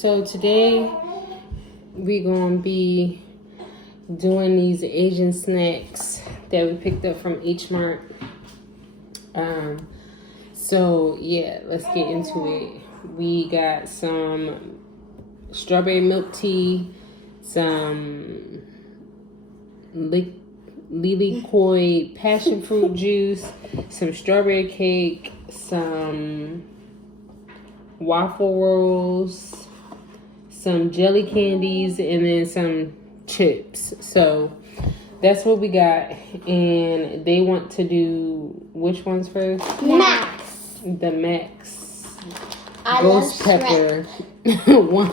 So today we're gonna be doing these Asian snacks that we picked up from H Mart. So yeah, let's get into it. We got some strawberry milk tea, some liquid passion fruit juice, some strawberry cake, some waffle rolls, some jelly candies, and then some chips. So that's what we got. And they want to do which ones first? Max. The Max I Ghost love Pepper one.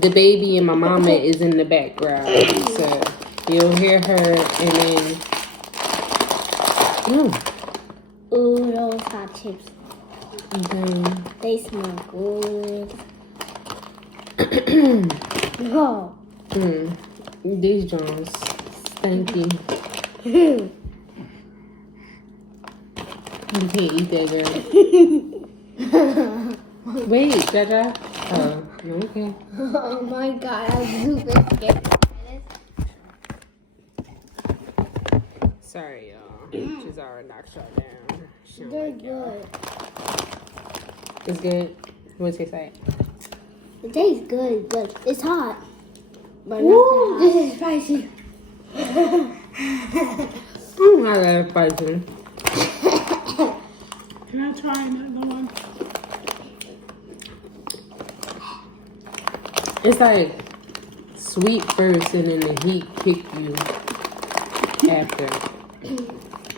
The baby and my mama is in the background, so you'll hear her. And then Ooh, those hot chips. okay. They smell good. Oh. These Jones stinky. You can't eat that, girl. Wait, Jaja. Oh, okay. Oh my god, I'm super scared. Sorry, y'all. She's already knocked y'all down. She don't They're like y'all. good. It's good. What it taste like? It tastes good, but it's hot. But ooh, this is spicy. I love spicy. Can I try another one? It's like sweet first and then the heat kick you after.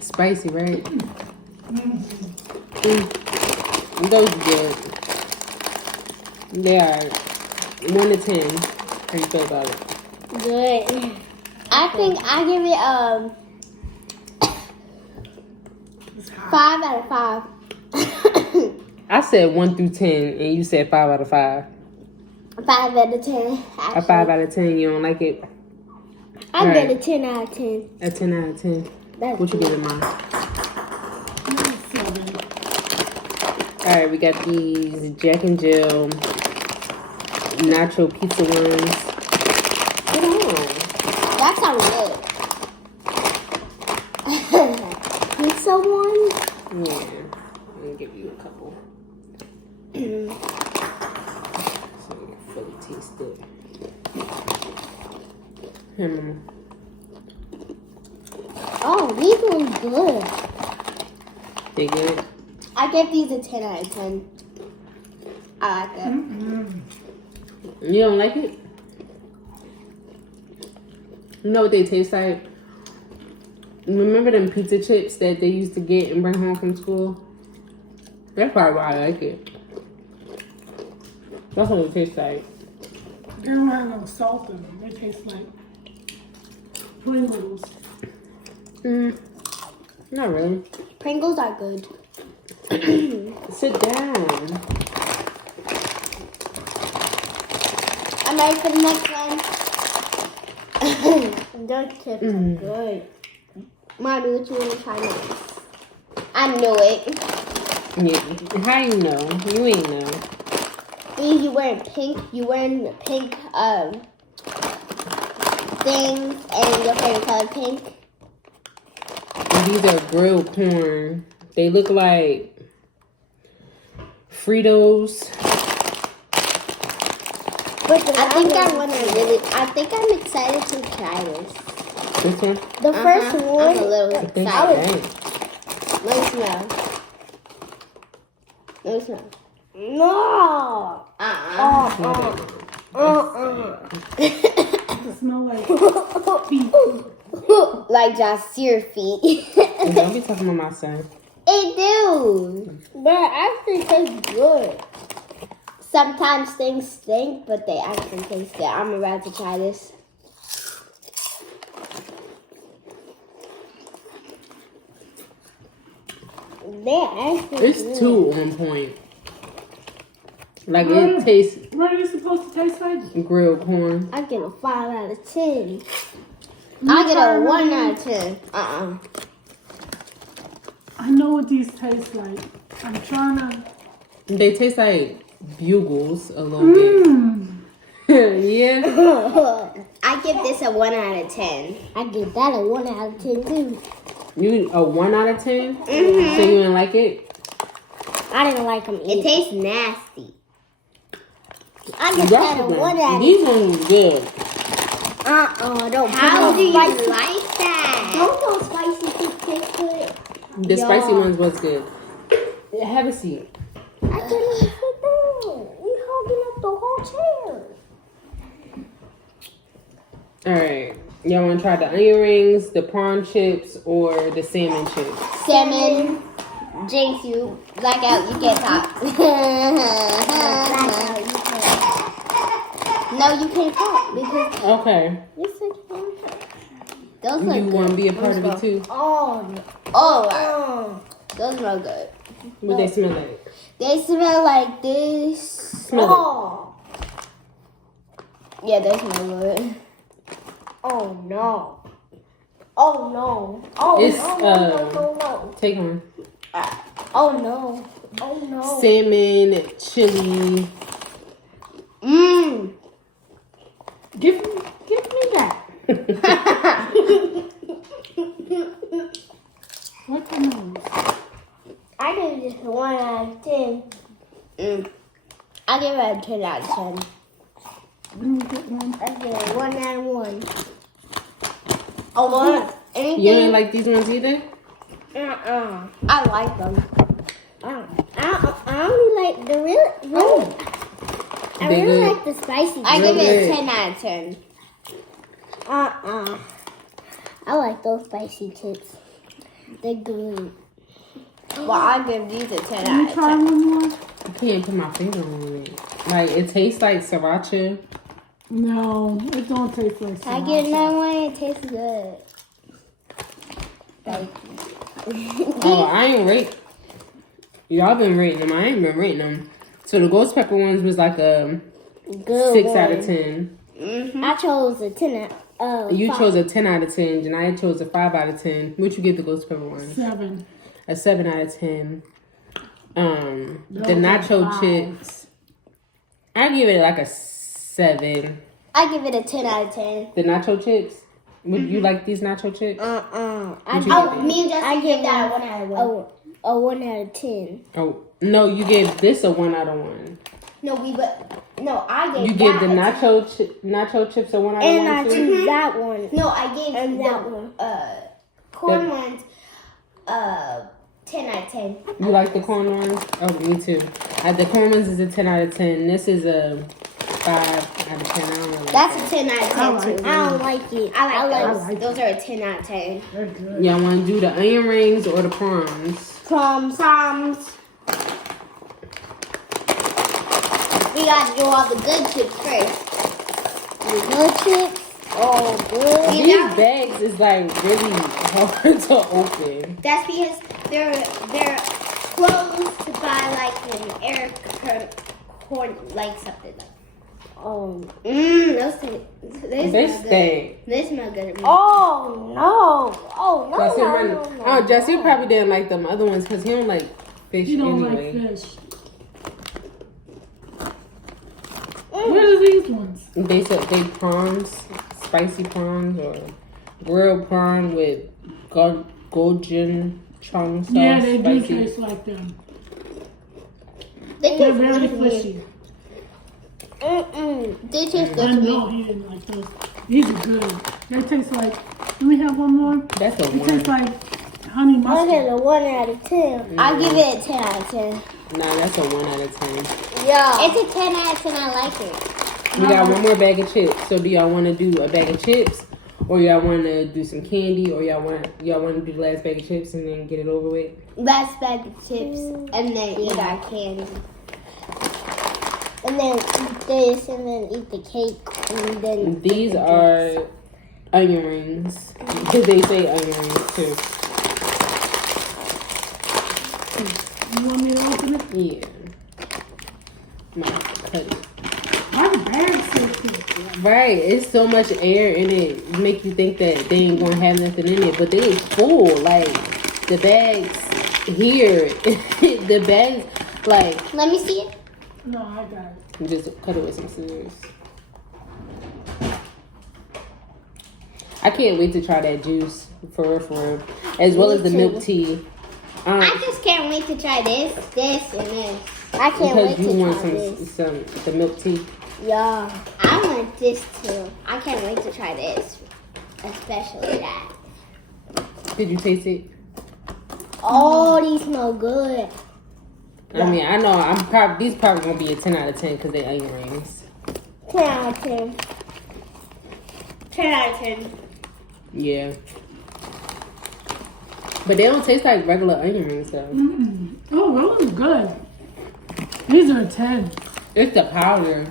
Spicy, right? Those are good. They are 1 to 10. How you feel about it? Good. I think I give it 5 out of 5. I said 1 through 10, and you said 5 out of 5. 5 out of 10. Actually. A 5 out of 10, you don't like it? I All get right. a 10 out of 10. A 10 out of 10. That's What you good. give it, Mom? 7. Alright, we got these Jack and Jill nacho pizza ones. Get on. That sounds good. Pizza one? Yeah. I'm gonna give you a couple. So you can fully taste it. Here, Mama. Oh, these ones good. They good? I give these a 10 out of 10. I like them. You don't like it? You know what they taste like? Remember them pizza chips that they used to get and bring home from school? That's probably why I like it. That's what it tastes like. They don't have no salt in them. They taste like Pringles. Not really. Pringles are good. Sit down. I'm ready for the next one. Those chips are good. Mommy, what you want to try next? I knew it. Yeah. How you know? You ain't know. You wearing pink. You wearing the pink things and your favorite color pink. These are grilled corn. They look like Fritos. I think I'm excited to try this. This one? The first one. I I'm a little think excited. dang. Let me smell. Let me smell. No. It smell like feet. Like just your feet. And don't be talking about my son. It do. But it actually tastes good. Sometimes things stink, but they actually taste good. I'm about to try this. It's good. 2 on point. Like it tastes What are you supposed to taste like? grilled corn. I get a 5 out of 10. I get a 1 out of 10. I know what these taste like. I'm trying to They taste like Bugles a little bit. Yeah. I give this a 1 out of 10. I give that a 1 out of 10 too. You a 1 out of 10? Mm-hmm. So you didn't like it? I didn't like them either. It tastes nasty. I give that a 1 out of 10. These ones good. Don't. How do you like that? Don't those spicy things taste good? The spicy ones was good. Have a seat. I can't even sit down. We holding up the whole chair. Alright. Y'all want to try the onion rings, the prawn chips, or the salmon chips? Salmon. Jinx, you black out. You can't talk. No, you can't talk because Okay. yes, I can. Those look You good. want to be a part of it too? Oh, those smell good. What they smell like? They smell like this. Smell Yeah, they smell good. Oh no. Oh no. Oh It's, no. Take one. Oh no. Oh no. Salmon, chili. Mmm. Give me that. What's the nose? I give this a 1 out of 10. I give it a 10 out of 10. Let me get one. I give it a 1 out of 1. Oh, what? Anything? You ain't like these ones either? I like them. I only like the really. I They really good. like the spicy. I Real give it good. a 10 out of 10. I like those spicy chips. They're good. Well, I give these a 10 Let me out of try 10. one more. I can't put my finger on it. Like, it tastes like sriracha. No, it don't taste like I get another one. It tastes good. Oh, I ain't rate. Y'all been rating them. I ain't been rating them. So the ghost pepper ones was like a Good 6 one. out of 10. I chose a 10 out. You 5. chose a 10 out of 10. Janaya chose a 5 out of 10. What you get the ghost pepper one? 7. A 7 out of 10. The Those nacho are 5. chips. I give it like a 7. I give it a 10 out of 10. The nacho chips. Would you like these nacho chips? Me and I give that a 1 out of 1. A 1 out of 10. Oh no, you gave this a 1 out of 1. I gave You give the nacho chips a 1 out And I of 1 too. choose that one. No, I gave And the that one. corn ones 10 out of 10. You like the corn ones? Oh, me too. The corn ones is a 10 out of 10. This is a 5 out of 10. I don't know. That's a 10 out of 10 too. I don't like it. I like those. Those are a 10 out of 10. They're good. Y'all want to do the onion rings or the prawns? Crumbs. We gotta do all the good chips first. The good chips. Oh, good. These bags is like really hard to open. That's because they're closed to buy like an air corn, like something like. Oh. Those They smell good. stink. They smell good. Oh, no. Oh, no. Jesse probably didn't like them other ones because he don't like fish You don't anyway. like fish. What are these ones? They prawns, spicy prawns, or grilled prawn with gochujang sauce. Yeah, they do spicy. taste like them. They They're taste very good to me. fishy. They taste I good to me. know he didn't like those. These are good. They taste like. Do we have one more? That's a It 1. tastes like honey I mustard. get a 1 out of 10. I give it a 10 out of 10. Nah, that's a 1 out of 10. Yeah. It's a 10 out of 10. I like it. We got one more bag of chips. So do y'all want to do a bag of chips, or y'all want to do some candy, or y'all want to do the last bag of chips and then get it over with? Last bag of chips and then eat our candy. And then eat this and then eat the cake. And then These are onion rings. They say onion rings too. You want me to open it? Yeah. My cut it. My bag's so big. Right, it's so much air in it, make you think that they ain't gonna have nothing in it, but they is full. Like the bags here, the bags. Like, Let me see it. No, I got it. just cut it with some scissors. I can't wait to try that juice for real. As well as the milk tea. I just can't wait to try this, and this. I can't wait Because you to want try this. the milk tea. Yeah, I want this too. I can't wait to try this, especially that. Did you taste it? Oh, these smell good. I mean, I know these probably gonna be a 10 out of 10 because they onion rings. 10 out of 10. 10 out of 10. Yeah. But they don't taste like regular onion rings though. Oh, those are good. These are 10. It's the powder.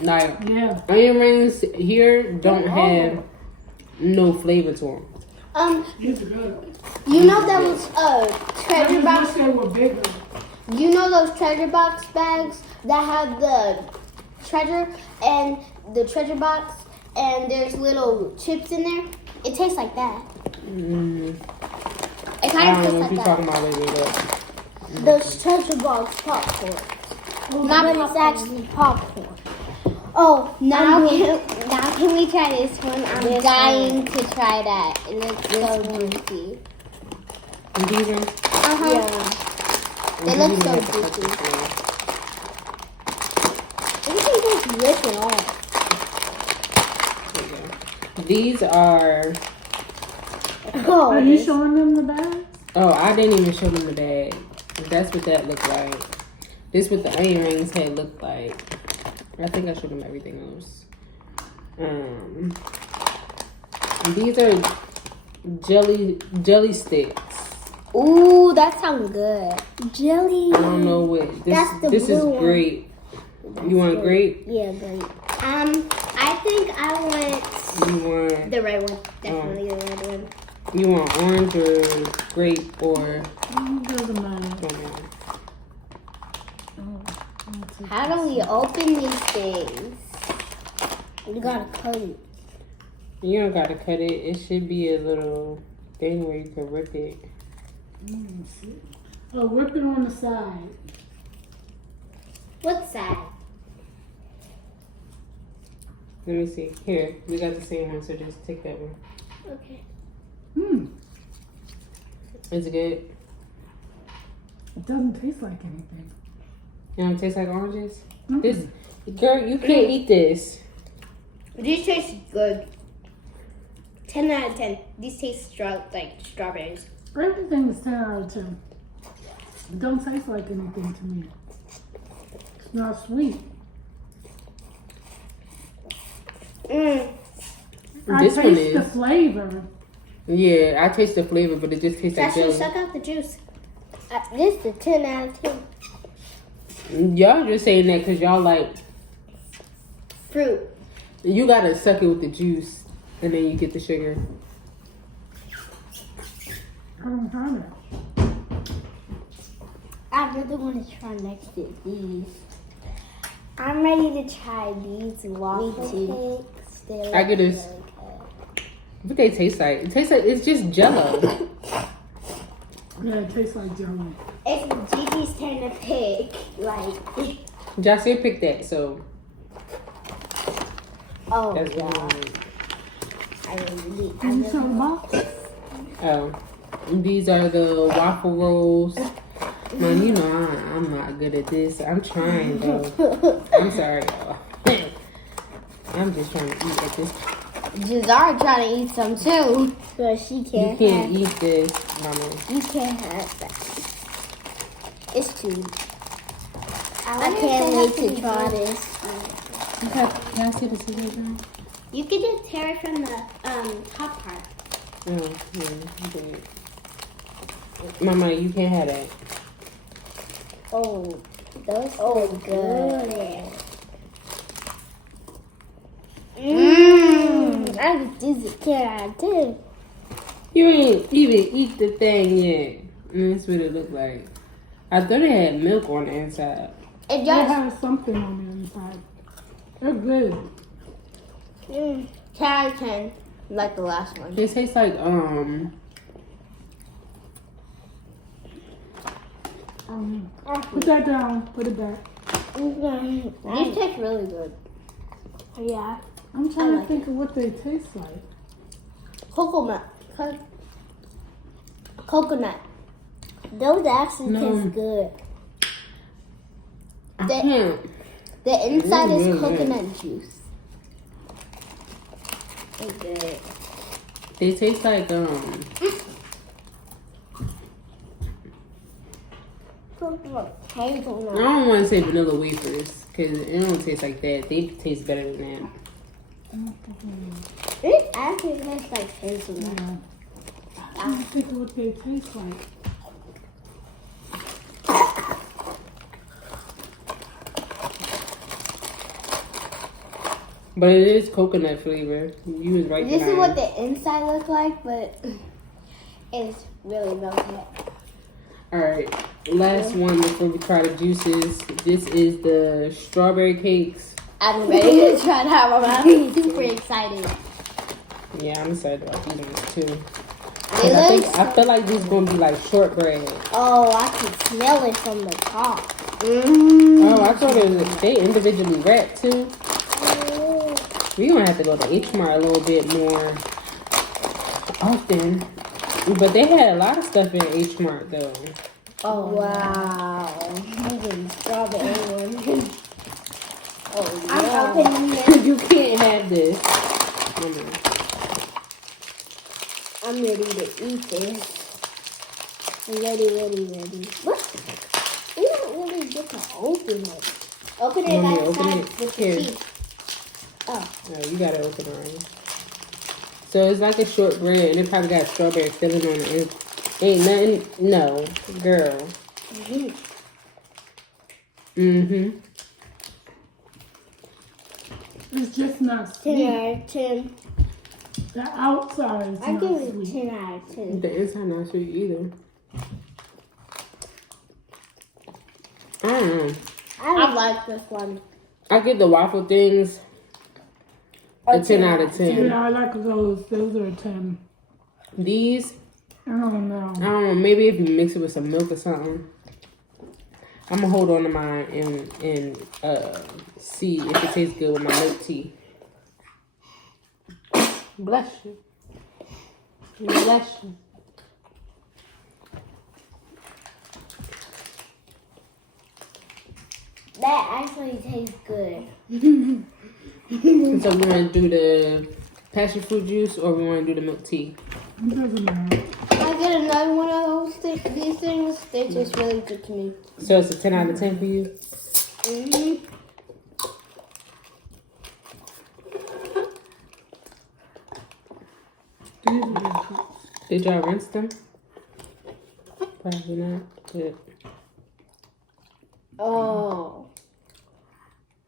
Like, Yeah. onion rings here don't have no flavor to them. These are good. You know those treasure I box? wish they were bigger. You know those treasure box bags that have the treasure and the treasure box, and there's little chips in there? It tastes like that. It I kind don't of know tastes what you're like talking that. about, baby. Those treasure box popcorn. Oh, Not it's actually popcorn. Oh, now can we try this one? I'm dying to try that. It looks so juicy. And these ones? Yeah. They look so juicy. Everything goes ripping off. There you go. These are. Oh, Are you showing them the bags? Oh, I didn't even show them the bag. That's what that looked like. This what the onion rings had looked like. I think I showed them everything else. These are jelly sticks. Ooh, that sounds good. Jelly. I don't know what That's the this is blue one. great. You want grape? Yeah, great. I think I want You want the red one. Definitely the red one. you want orange or grape or Doesn't matter. lemon? How do we open these things? We gotta cut it. You don't gotta cut it. It should be a little thing where you can rip it. Oh, whip it on the side. What's that? Let me see. Here, we got the same one, so just take that one. Okay. Is it good? It doesn't taste like anything. You don't taste like oranges? This girl, you can't eat this. These taste good. 10 out of 10. These taste like strawberries. Everything is 10 out of 10. It don't taste like anything to me. It's not sweet. I This one taste the is. flavor. Yeah, I taste the flavor, but it just tastes like Actually, jelly. suck out the juice. This is 10 out of 10. Y'all just saying that because y'all like, Fruit. you gotta suck it with the juice and then you get the sugar. I don't have it. I really want to try next to these. I'm ready to try these waffle cakes. They I get look this. really good. What they taste like? It tastes like it's just jello. Yeah, it tastes like jelly. It's Gigi's turn to pick. Like, Jasir picked that, so Oh, that's yeah. what Can you show the box? Oh, these are the waffle rolls. Man, you know I'm not good at this. I'm trying though. I'm sorry, y'all. I'm just trying to eat at this. Jazar trying to eat some too, but she You can't. can't eat this, mama. You can't have that. It's too. I wonder if can't they wait have to to be try good. this. Can I see the scissors? you could just tear it from the top part. Oh, yeah, you did. Mama, you can't have that. Oh, those look good. I could do the carrot too. You ain't even eat the thing yet. And that's what it looked like. I thought it had milk on the inside. It They just have something on the inside. They're good. 10 out of 10, like the last one. It tastes like Put that down. Put it back. These taste really good. Yeah. I'm trying to like think of what they taste like. Coconut. Coconut. Those actually taste good. I can't. The inside is Really good. coconut juice. It's good. They taste like I don't want to say vanilla wafers because it don't taste like that. They taste better than that. It actually tastes like hazelnut. Yeah. I'm trying to think of what they taste like. But it is coconut flavor. You was right. This is what the inside looks like, but it's really melted. Alright, last one before we try the juices. This is the strawberry cakes. I'm ready to try that one. I'm super excited. Yeah, I'm excited about these ones too. They look I feel like these is gonna be like shortbread. Oh, I can smell it from the top. Oh, I thought they individually wrapped too. We gonna have to go to H Mart a little bit more often. But they had a lot of stuff in H Mart though. Oh wow! I'm getting strawberry one. Oh yeah! I'm opening it. You can't have this. I'm ready to eat this. I'm ready. What? We don't really get to open it. Open it You want me to outside open it? with Here. the teeth. Oh. No, you gotta open it. Right? So it's like a shortbread, and it probably got strawberry filling on it. Ain't nothing. No, girl. It's just not 10 sweet. out of 10. The outside is I not give it sweet. 10 out of 10. The inside not sweet either. I don't know. I like this one. I get the waffle things a 10 out of 10. Yeah, I like those. Those are 10. These, I don't know. I don't know. Maybe if you mix it with some milk or something. I'm gonna hold on to mine and see if it tastes good with my milk tea. Bless you. Bless you. That actually tastes good. So we want to do the passion fruit juice or we want to do the milk tea? It doesn't matter. I get another one of those these things. They taste really good to me. So it's a 10 out of 10 for you? Did y'all rinse them? Probably not. Good. Oh.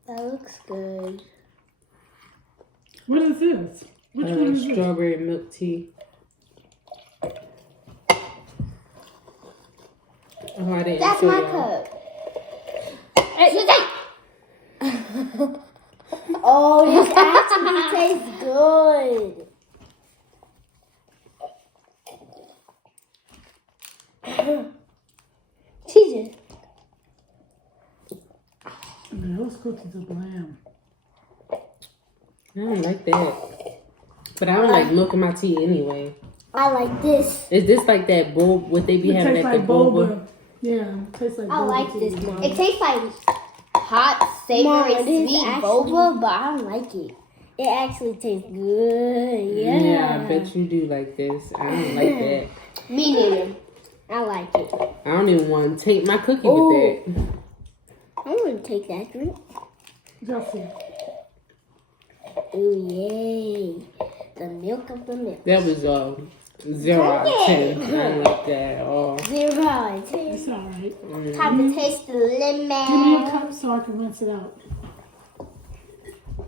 That looks good. What is this? Which one is this? Strawberry milk tea. Oh, I didn't That's show my y'all. cup. Oh, this actually tastes good. Jesus. Those cookies are bland. I don't like that. But I don't like milk in my tea anyway. I like this. Is this like that boba? What they be It having tastes at like the boba? boba. Yeah, it tastes like I boba like to this me. one. It tastes like hot, savory, Mom, it is sweet actually- boba, but I don't like it. It actually tastes good. Yeah. Yeah, I bet you do like this. I don't like that. Me neither. I like it. I don't even want to take my cookie Ooh. with that. I'm gonna take that drink. Justin. Ooh yay! The milk of the milk. That was 0 out of 10. I don't like that at all. 0 out of 10. It's alright. Time to taste the lemon. Give me a cup so I can rinse it out.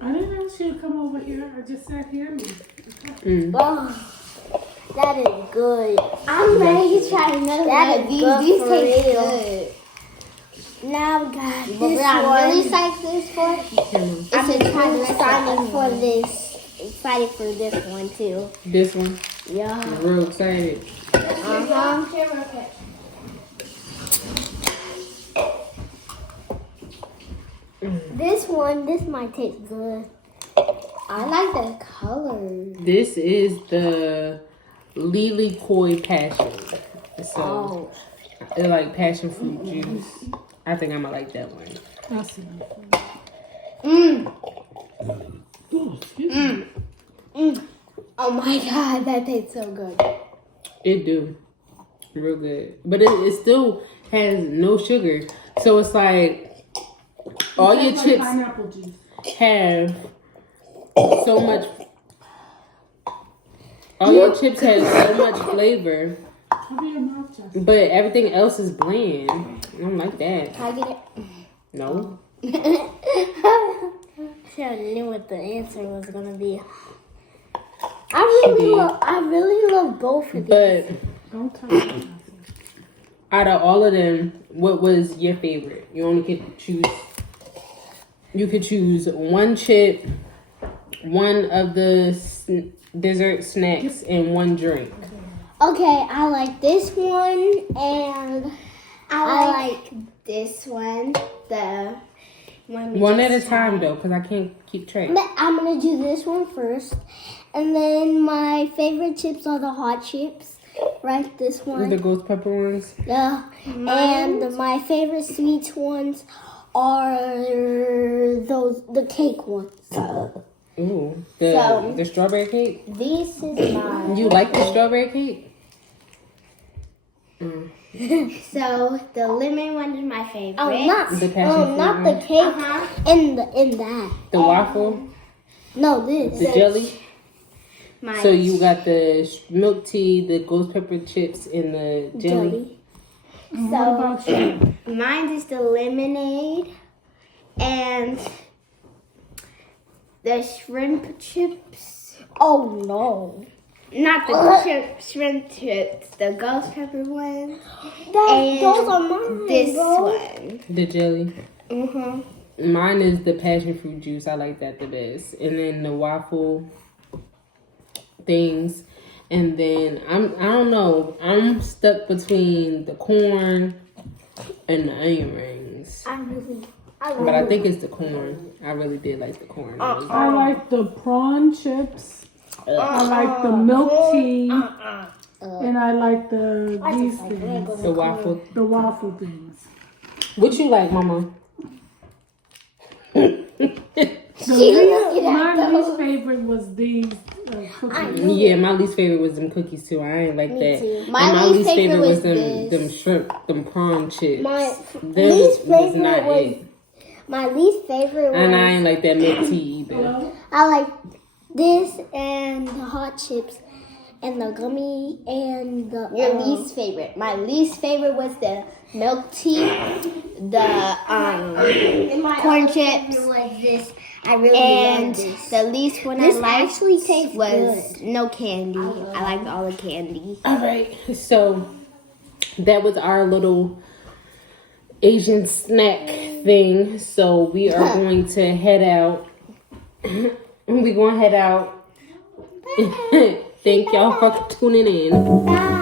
I didn't know she would come over here. I just sat here. Oh, that is good. I'm ready to try another That one of is these. good These for taste real. good. Now we got But this what I'm one. really excited for I'm is to try the excited for one. this. Excited for this one too. This one, Yeah. I'm real excited. This might taste good. I like the color. This is the Lily Koi Passion. So, Oh. it's like passion fruit juice. I think I'm gonna like that one. I see. Mmm. Oh, excuse me. Oh my god, that tastes so good. It do. Real good. But it still has no sugar. So it's like all your Tastes like chips pineapple juice. have so much. All your chips have so much flavor, Cover your mouth, Jess. but everything else is bland. I don't like that. Can I get it? No. See, I knew what the answer was gonna be. I really love both of these. But Don't touch it. out of all of them, what was your favorite? You only could choose. You could choose one chip, one of the dessert snacks, and one drink. Okay, I like this one, and I like this one. The one we One at a just time, tried. though, because I can't keep track. I'm gonna do this one first. And then my favorite chips are the hot chips. Right, this one. The ghost pepper ones. Yeah. And my favorite sweet ones are the cake ones. Ooh, So- the strawberry cake. This is mine. You like the strawberry cake? So the lemon one is my favorite. Oh, not The passion fruit not one. the cake Uh-huh. in that. The waffle, No, this. the jelly. My So you got the milk tea, the ghost pepper chips, and the jelly. And So- what about you? Mine is the lemonade and the shrimp chips. Oh no. Not the shrimp chips, the ghost pepper one. And Those are mine. This bro. one. The jelly. Mm-hmm. Mine is the passion fruit juice. I like that the best. And then the waffle things. And then I don't know. I'm stuck between the corn and the onion rings. But I think it's the corn. I really did like the corn. I like the prawn chips. I like the milk tea. And I like these things. The waffle. The waffle things. What you like, Mama? My least favorite was these cookies. Yeah, my least favorite was them cookies too. I ain't like that. too. And My my least least favorite favorite was was them shrimp, them prawn chips. My Them least was favorite not was- it. My least favorite And I was ain't like that milk tea either. I like this and the hot chips and the gummy and the Your least favorite. My least favorite was the milk tea, the corn chips, was this. I really and love this. the least one This I liked actually tastes was good. no candy. I liked all the candy. All right. So that was our little Asian snack thing. So we are going to head out. We're going to head out. Thank y'all for tuning in. Bye.